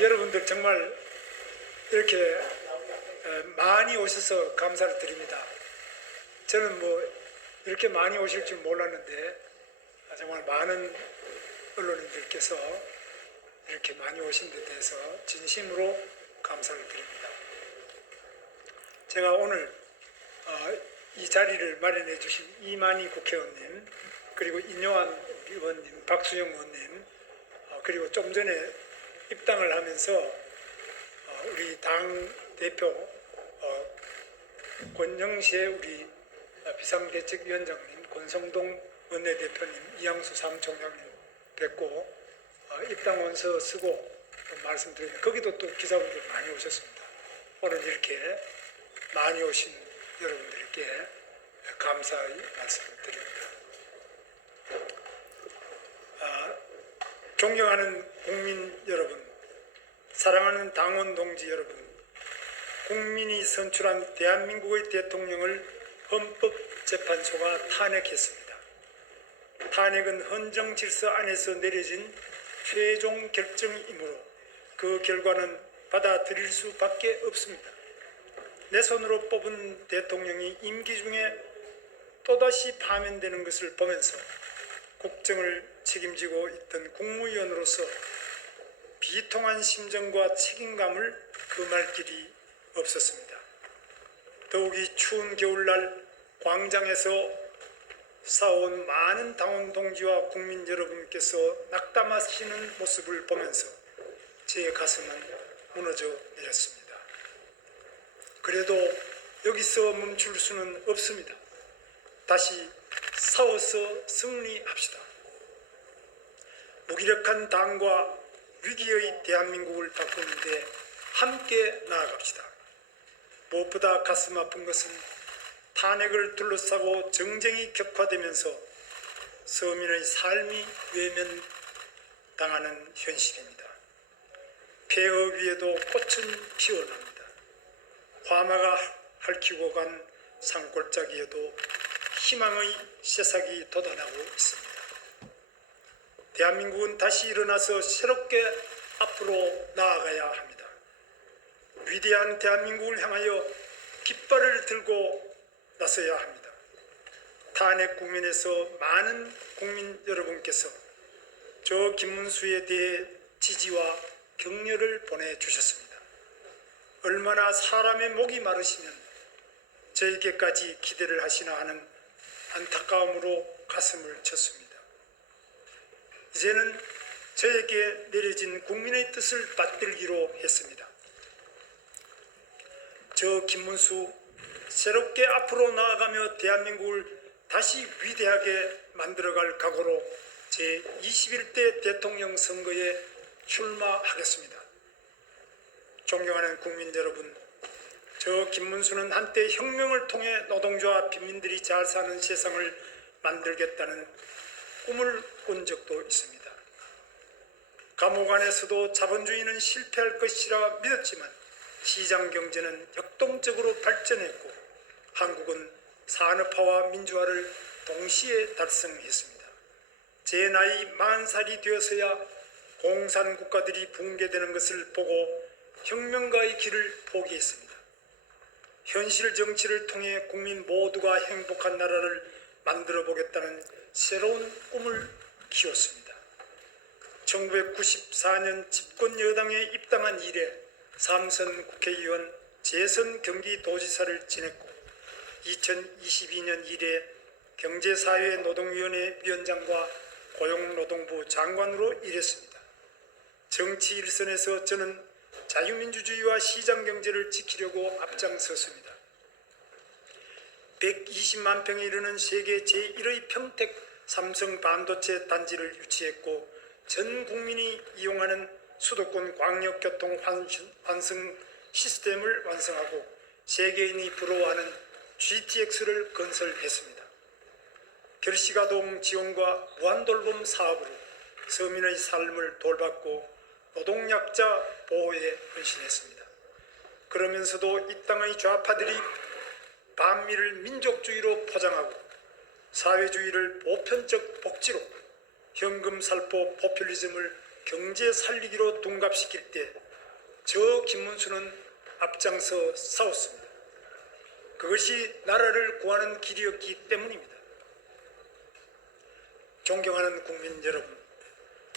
여러분들 정말 이렇게 많이 오셔서 감사를 드립니다. 저는 뭐 이렇게 많이 오실 줄 몰랐는데 정말 많은 언론인들께서 이렇게 많이 오신 데 대해서 진심으로 감사를 드립니다. 제가 오늘 이 자리를 마련해 주신 이만희 국회의원님, 그리고 인요한 의원님, 박수영 의원님, 그리고 좀 전에 입당을 하면서 우리 당 대표 권영세 우리 비상대책위원장님, 권성동 원내대표님, 이양수 사무총장님 뵙고 입당 원서 쓰고 말씀드립니다. 거기도 또 기자분들 많이 오셨습니다. 오늘 이렇게 많이 오신 여러분들께 감사의 말씀을 드립니다. 존경하는 국민 여러분, 사랑하는 당원 동지 여러분, 국민이 선출한 대한민국의 대통령을 헌법재판소가 탄핵했습니다. 탄핵은 헌정 질서 안에서 내려진 최종 결정이므로 그 결과는 받아들일 수밖에 없습니다. 내 손으로 뽑은 대통령이 임기 중에 또다시 파면되는 것을 보면서 국정을 책임지고 있던 국무위원으로서 비통한 심정과 책임감을 금할 길이 없었습니다. 더욱이 추운 겨울날 광장에서 싸워온 많은 당원 동지와 국민 여러분께서 낙담하시는 모습을 보면서 제 가슴은 무너져 내렸습니다. 그래도 여기서 멈출 수는 없습니다. 다시 싸워서 승리합시다. 무기력한 당과 위기의 대한민국을 바꾸는데 함께 나아갑시다. 무엇보다 가슴 아픈 것은 탄핵을 둘러싸고 정쟁이 격화되면서 서민의 삶이 외면당하는 현실입니다. 폐허 위에도 꽃은 피어납니다. 화마가 핥히고 간 산골짜기에도 희망의 새싹이 돋아나고 있습니다. 대한민국은 다시 일어나서 새롭게 앞으로 나아가야 합니다. 위대한 대한민국을 향하여 깃발을 들고 나서야 합니다. 탄핵 국면에서 많은 국민 여러분께서 저 김문수에 대해 지지와 격려를 보내주셨습니다. 얼마나 사람의 목이 마르시면 저에게까지 기대를 하시나 하는 안타까움으로 가슴을 쳤습니다. 이제는 저에게 내려진 국민의 뜻을 받들기로 했습니다. 저 김문수 새롭게 앞으로 나아가며 대한민국을 다시 위대하게 만들어갈 각오로 제21대 대통령 선거에 출마하겠습니다. 존경하는 국민 여러분, 저 김문수는 한때 혁명을 통해 노동자와 빈민들이 잘 사는 세상을 만들겠다는 꿈을 꾼 적도 있습니다. 감옥 안에서도 자본주의는 실패할 것이라 믿었지만 시장 경제는 역동적으로 발전했고 한국은 산업화와 민주화를 동시에 달성했습니다. 제 나이 40살이 되어서야 공산국가들이 붕괴되는 것을 보고 혁명가의 길을 포기했습니다. 현실 정치를 통해 국민 모두가 행복한 나라를 만들어 보겠다는 새로운 꿈을 키웠습니다. 1994년 집권 여당에 입당한 이래 3선 국회의원, 재선 경기도지사를 지냈고 2022년 이래 경제사회노동위원회 위원장과 고용노동부 장관으로 일했습니다. 정치 일선에서 저는 자유민주주의와 시장경제를 지키려고 앞장섰습니다. 120만 평에 이르는 세계 제1의 평택 삼성 반도체 단지를 유치했고 전 국민이 이용하는 수도권 광역교통 환승 시스템을 완성하고 세계인이 부러워하는 GTX를 건설했습니다. 결식아동 지원과 무한돌봄 사업으로 서민의 삶을 돌봤고 노동약자 보호에 헌신했습니다. 그러면서도 이 땅의 좌파들이 반미를 민족주의로 포장하고 사회주의를 보편적 복지로 현금 살포 포퓰리즘을 경제 살리기로 둔갑시킬 때 저 김문수는 앞장서 싸웠습니다. 그것이 나라를 구하는 길이었기 때문입니다. 존경하는 국민 여러분,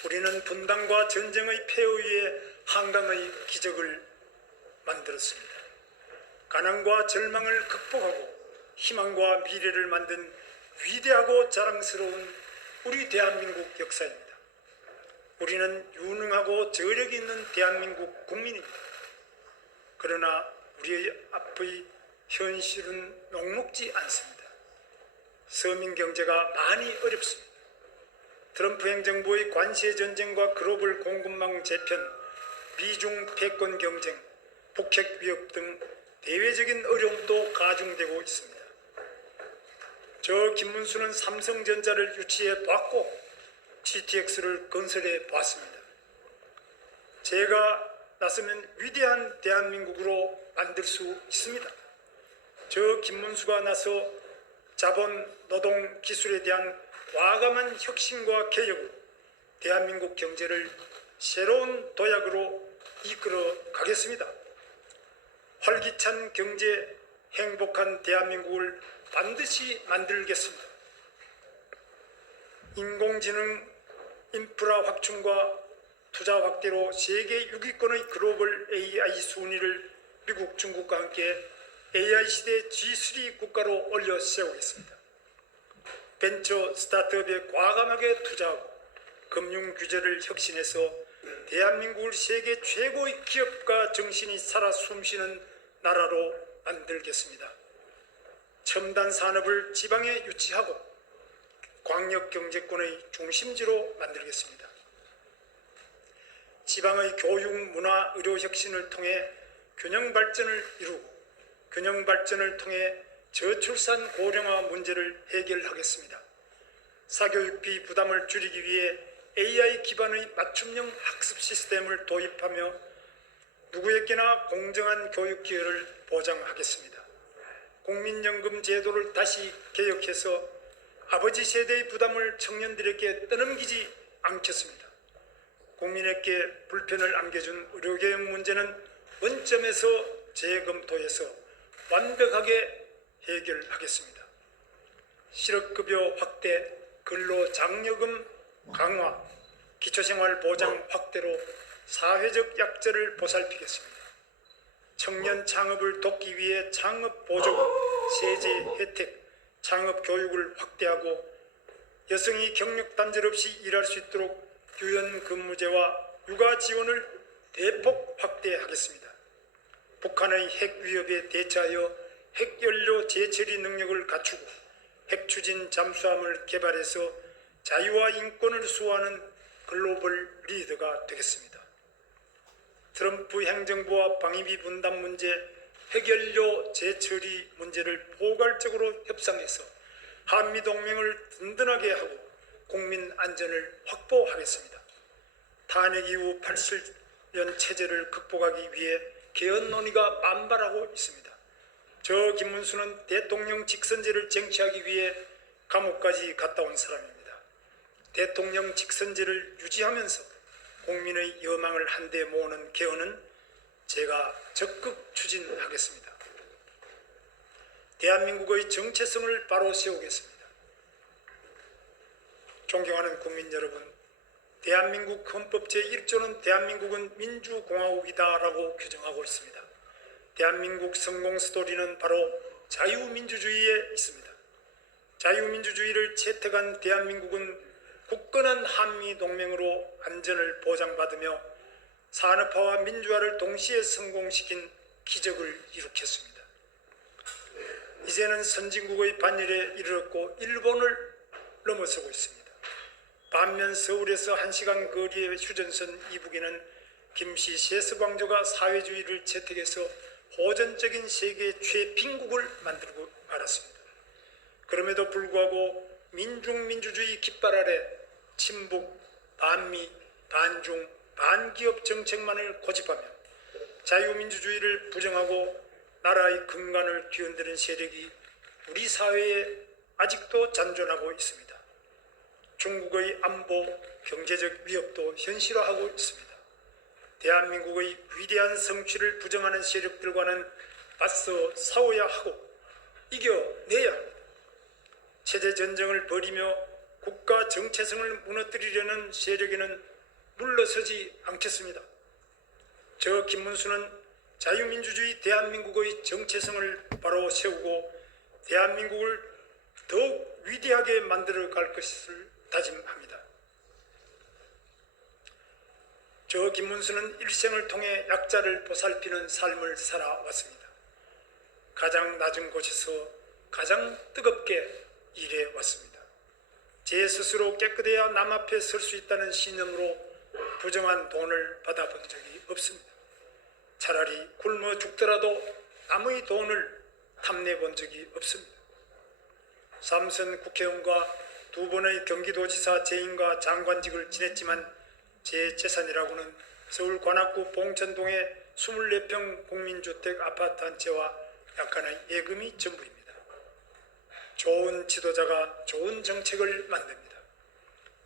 우리는 분단과 전쟁의 폐허 위에 한강의 기적을 만들었습니다. 가난과 절망을 극복하고 희망과 미래를 만든 위대하고 자랑스러운 우리 대한민국 역사입니다. 우리는 유능하고 저력이 있는 대한민국 국민입니다. 그러나 우리의 앞의 현실은 녹록지 않습니다. 서민 경제가 많이 어렵습니다. 트럼프 행정부의 관세 전쟁과 글로벌 공급망 재편, 미중 패권 경쟁, 북핵 위협 등 대외적인 어려움도 가중되고 있습니다. 저 김문수는 삼성전자를 유치해 봤고 GTX를 건설해 봤습니다. 제가 나서면 위대한 대한민국으로 만들 수 있습니다. 저 김문수가 나서 자본, 노동, 기술에 대한 과감한 혁신과 개혁으로 대한민국 경제를 새로운 도약으로 이끌어 가겠습니다. 활기찬 경제, 행복한 대한민국을 반드시 만들겠습니다. 인공지능 인프라 확충과 투자 확대로 세계 6위권의 글로벌 AI 순위를 미국, 중국과 함께 AI 시대 G3 국가로 올려 세우겠습니다. 벤처 스타트업에 과감하게 투자하고 금융 규제를 혁신해서 대한민국을 세계 최고의 기업가 정신이 살아 숨쉬는 나라로 만들겠습니다. 첨단 산업을 지방에 유치하고 광역 경제권의 중심지로 만들겠습니다. 지방의 교육, 문화, 의료 혁신을 통해 균형 발전을 이루고 균형 발전을 통해 저출산 고령화 문제를 해결하겠습니다. 사교육비 부담을 줄이기 위해 AI 기반의 맞춤형 학습 시스템을 도입하며 누구에게나 공정한 교육 기회를 보장하겠습니다. 국민연금 제도를 다시 개혁해서 아버지 세대의 부담을 청년들에게 떠넘기지 않겠습니다. 국민에게 불편을 안겨준 의료개혁 문제는 원점에서 재검토해서 완벽하게 해결하겠습니다. 실업급여 확대, 근로장려금 강화, 기초생활보장 확대로 사회적 약자를 보살피겠습니다. 청년 창업을 돕기 위해 창업보조금, 세제 혜택, 창업교육을 확대하고 여성이 경력단절 없이 일할 수 있도록 유연근무제와 육아 지원을 대폭 확대하겠습니다. 북한의 핵 위협에 대처하여 핵연료 재처리 능력을 갖추고 핵추진 잠수함을 개발해서 자유와 인권을 수호하는 글로벌 리더가 되겠습니다. 트럼프 행정부와 방위비 분담 문제, 핵연료 재처리 문제를 포괄적으로 협상해서 한미동맹을 든든하게 하고 국민 안전을 확보하겠습니다. 탄핵 이후 80년 체제를 극복하기 위해 개헌 논의가 만발하고 있습니다. 저 김문수는 대통령 직선제를 쟁취하기 위해 감옥까지 갔다 온 사람입니다. 대통령 직선제를 유지하면서 국민의 여망을 한데 모으는 개헌은 제가 적극 추진하겠습니다. 대한민국의 정체성을 바로 세우겠습니다. 존경하는 국민 여러분, 대한민국 헌법 제1조는 대한민국은 민주공화국이다라고 규정하고 있습니다. 대한민국 성공 스토리는 바로 자유민주주의에 있습니다. 자유민주주의를 채택한 대한민국은 굳건한 한미동맹으로 안전을 보장받으며 산업화와 민주화를 동시에 성공시킨 기적을 이룩했습니다. 이제는 선진국의 반열에 이르렀고 일본을 넘어서고 있습니다. 반면 서울에서 1시간 거리의 휴전선 이북에는 김씨 세스방조가 사회주의를 채택해서 호전적인 세계 최빈국을 만들고 말았습니다. 그럼에도 불구하고 민중민주주의 깃발 아래 친북, 반미, 반중, 반기업 정책만을 고집하며 자유민주주의를 부정하고 나라의 근간을 뒤흔드는 세력이 우리 사회에 아직도 잔존하고 있습니다. 중국의 안보, 경제적 위협도 현실화하고 있습니다. 대한민국의 위대한 성취를 부정하는 세력들과는 맞서 싸워야 하고 이겨내야 합니다. 체제 전쟁을 벌이며 국가 정체성을 무너뜨리려는 세력에는 물러서지 않겠습니다. 저 김문수는 자유민주주의 대한민국의 정체성을 바로 세우고 대한민국을 더욱 위대하게 만들어갈 것을 다짐합니다. 저 김문수는 일생을 통해 약자를 보살피는 삶을 살아왔습니다. 가장 낮은 곳에서 가장 뜨겁게 일해왔습니다. 제 스스로 깨끗해야 남 앞에 설 수 있다는 신념으로 부정한 돈을 받아본 적이 없습니다. 차라리 굶어 죽더라도 남의 돈을 탐내본 적이 없습니다. 삼선 국회의원과 2번의 경기도지사 재임과 장관직을 지냈지만 제 재산이라고는 서울 관악구 봉천동의 24평 국민주택 아파트 한 채와 약간의 예금이 전부입니다. 좋은 지도자가 좋은 정책을 만듭니다.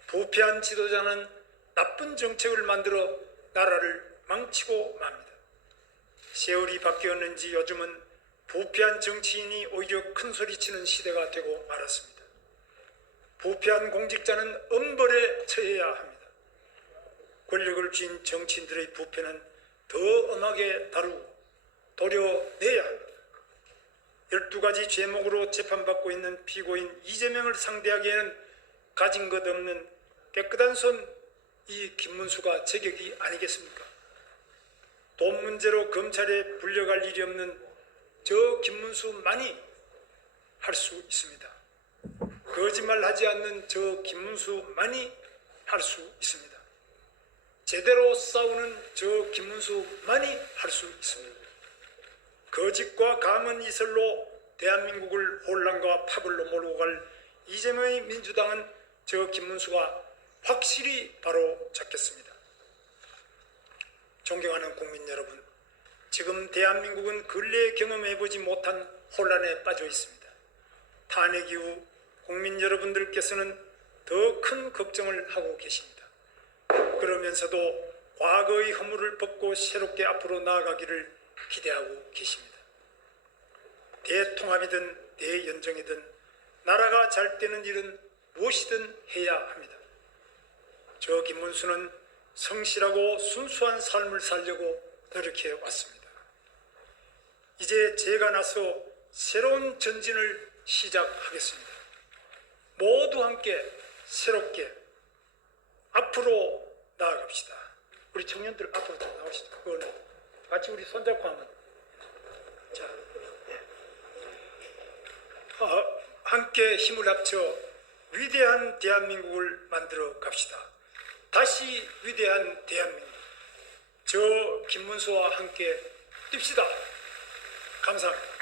부패한 지도자는 나쁜 정책을 만들어 나라를 망치고 맙니다. 세월이 바뀌었는지 요즘은 부패한 정치인이 오히려 큰 소리치는 시대가 되고 말았습니다. 부패한 공직자는 엄벌에 처해야 합니다. 권력을 쥔 정치인들의 부패는 더 엄하게 다루고 도려내야 합니다. 12가지 죄목으로 재판받고 있는 피고인 이재명을 상대하기에는 가진 것 없는 깨끗한 손 이 김문수가 제격이 아니겠습니까? 돈 문제로 검찰에 불려갈 일이 없는 저 김문수만이 할 수 있습니다. 거짓말하지 않는 저 김문수만이 할 수 있습니다. 제대로 싸우는 저 김문수만이 할 수 있습니다. 거짓과 감언 이설로 대한민국을 혼란과 파벌로 몰고 갈 이재명의 민주당은 저 김문수가 확실히 바로 잡겠습니다. 존경하는 국민 여러분, 지금 대한민국은 근래에 경험해보지 못한 혼란에 빠져 있습니다. 탄핵 이후 국민 여러분들께서는 더 큰 걱정을 하고 계십니다. 그러면서도 과거의 허물을 벗고 새롭게 앞으로 나아가기를 기대하고 계십니다. 대통합이든 대연정이든 나라가 잘 되는 일은 무엇이든 해야 합니다. 저 김문수는 성실하고 순수한 삶을 살려고 노력해 왔습니다. 이제 제가 나서 새로운 전진을 시작하겠습니다. 모두 함께 새롭게 앞으로 나아갑시다. 우리 청년들 앞으로 좀 나오시죠. 그거는 같이 우리 손잡고 하면 자, 함께 힘을 합쳐 위대한 대한민국을 만들어 갑시다. 다시 위대한 대한민국. 저 김문수와 함께 뜁시다. 감사합니다.